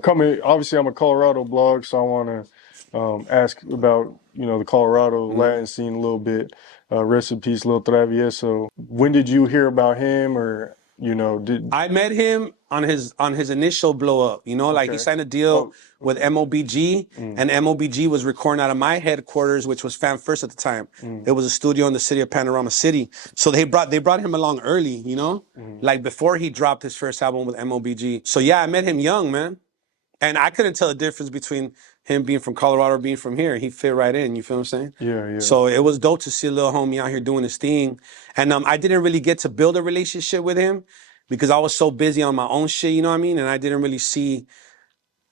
coming, obviously I'm a Colorado blog, so I want to ask about, the Colorado Latin scene a little bit. Rest in peace, Lil Travieso. When did you hear about him, or, did... I met him on his initial blow up, like he signed a deal with MOBG, and MOBG was recording out of my headquarters, which was Fam First at the time. It was a studio in the city of Panorama City. So they brought him along early, like before he dropped his first album with MOBG. So yeah, I met him young, man. And I couldn't tell the difference between him being from Colorado or being from here. He fit right in, you feel what I'm saying? Yeah. So it was dope to see a little homie out here doing his thing. And I didn't really get to build a relationship with him because I was so busy on my own shit, you know what I mean? And I didn't really see,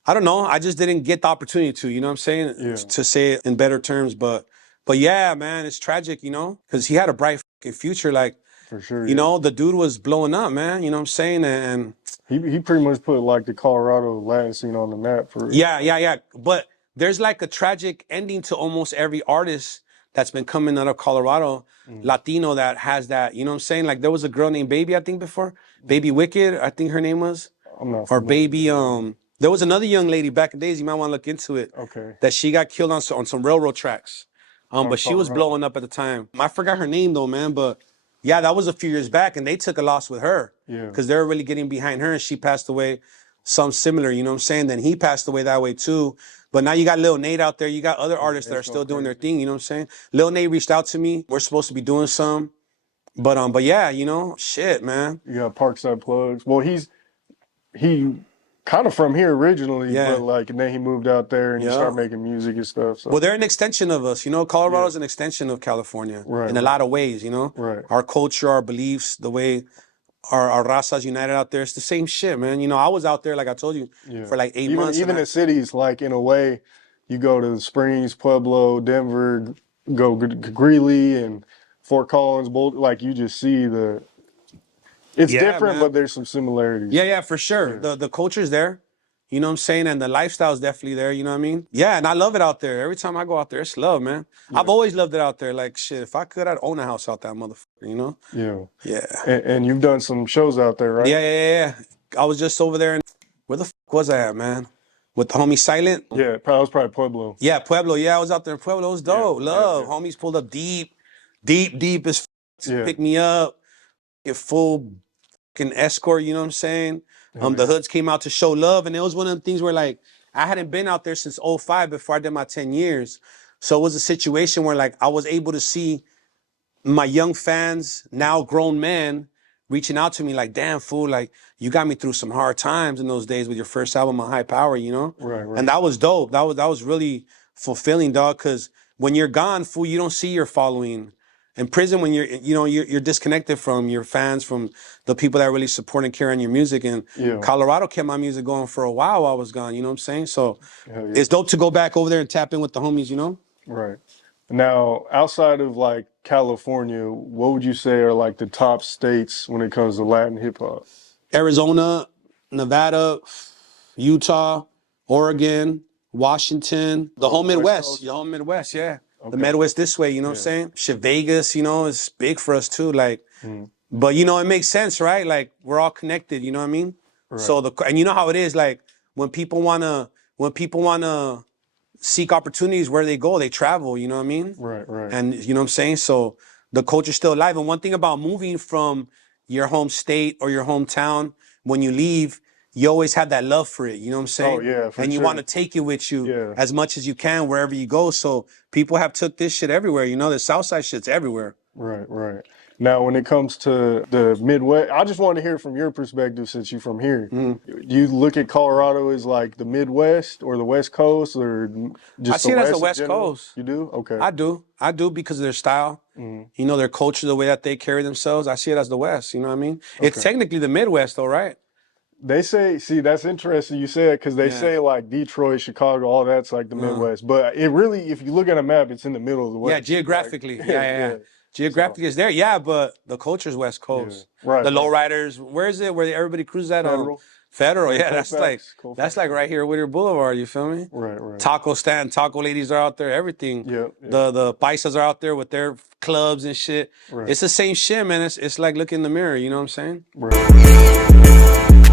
I don't know, I just didn't get the opportunity to, you know what I'm saying? Yeah. To say it in better terms. But yeah, man, it's tragic, because he had a bright fucking future. Like, for sure, the dude was blowing up, man, you know what I'm saying? And he pretty much put like the Colorado Latin scene on the map for... Yeah. But there's like a tragic ending to almost every artist that's been coming out of Colorado, Latino, that has that, you know what I'm saying? Like there was a girl named Baby, I think before. Baby Wicked, I think her name was. I'm not or Baby, there was another young lady back in the days, you might want to look into it. Okay. That she got killed on some railroad tracks. But she was blowing up at the time. I forgot her name though, man, but yeah, that was a few years back, and they took a loss with her. Yeah. Because they were really getting behind her, and she passed away some similar, you know what I'm saying? Then he passed away that way too. But now you got Lil Nate out there. You got other artists that are still doing their thing, you know what I'm saying? Lil Nate reached out to me. We're supposed to be doing some. But yeah, shit, man. You got Parkside Plugs. Well, he kind of from here originally, but and then he moved out there and he started making music and stuff. So. Well, they're an extension of us, Colorado's an extension of California in a lot of ways, Right. Our culture, our beliefs, the way our razas united out there, it's the same shit, man. I was out there, like I told you, for like 8 months. Even in cities, like in a way, you go to the Springs, Pueblo, Denver, go Greeley and Fort Collins, like you just see it's different, man. But there's some similarities. Yeah, for sure. Yeah. The culture's there, you know what I'm saying? And the lifestyle's definitely there, you know what I mean? Yeah, and I love it out there. Every time I go out there, it's love, man. Yeah. I've always loved it out there. Like, shit, if I could, I'd own a house out that motherfucker, Yeah. And you've done some shows out there, right? Yeah. I was just over there, and where the fuck was I at, man? With the homie Silent? Yeah, that was probably Pueblo. Yeah, Pueblo. Yeah, I was out there in Pueblo. It was dope. Love. Yeah. Homies pulled up deep as to pick me up. Get full fucking escort, you know what I'm saying? The hoods came out to show love, and it was one of the things where, like, I hadn't been out there since 05 before I did my 10 years. So it was a situation where, like, I was able to see my young fans, now grown men, reaching out to me like, damn, fool, like, you got me through some hard times in those days with your first album on High Power, Right. And that was dope. That was really fulfilling, dog, because when you're gone, fool, you don't see your following. In prison, when you're disconnected from your fans, from the people that really support and care on your music. And Colorado kept my music going for a while I was gone, you know what I'm saying? So it's dope to go back over there and tap in with the homies, Right. Now, outside of like California, what would you say are like the top states when it comes to Latin hip hop? Arizona, Nevada, Utah, Oregon, Washington, the whole Midwest. Your whole Midwest, yeah. Okay. The Midwest this way, you know what I'm saying? Shit, Vegas, is big for us too. Like, but it makes sense, right? Like, we're all connected, you know what I mean? Right. So and you know how it is, like, when people wanna seek opportunities, where they go, they travel, you know what I mean? Right. And you know what I'm saying? So the culture's still alive. And one thing about moving from your home state or your hometown, when you leave, you always have that love for it, you know what I'm saying? Oh, yeah, for And you want to take it with you as much as you can wherever you go. So people have took this shit everywhere, the Southside shit's everywhere. Right. Now, when it comes to the Midwest, I just want to hear from your perspective since you're from here. Do you look at Colorado as like the Midwest or the West Coast, or just I see it as the West Coast. You do? Okay. I do because of their style, their culture, the way that they carry themselves. I see it as the West, you know what I mean? Okay. It's technically the Midwest though, right? They say, see, that's interesting you say it, because they say like Detroit, Chicago, all that's like the Midwest. But it really, if you look at a map, it's in the middle of the West. Yeah, geographically. Like, yeah. Geographically it's there, but the culture's West Coast. Yeah. Right. The lowriders, where is it? Where everybody cruises at? Federal, yeah, that's like right here at Whittier Boulevard, you feel me? Right. Taco stand, taco ladies are out there, everything. Yeah. The paisas are out there with their clubs and shit. Right. It's the same shit, man. It's like look in the mirror, you know what I'm saying? Right.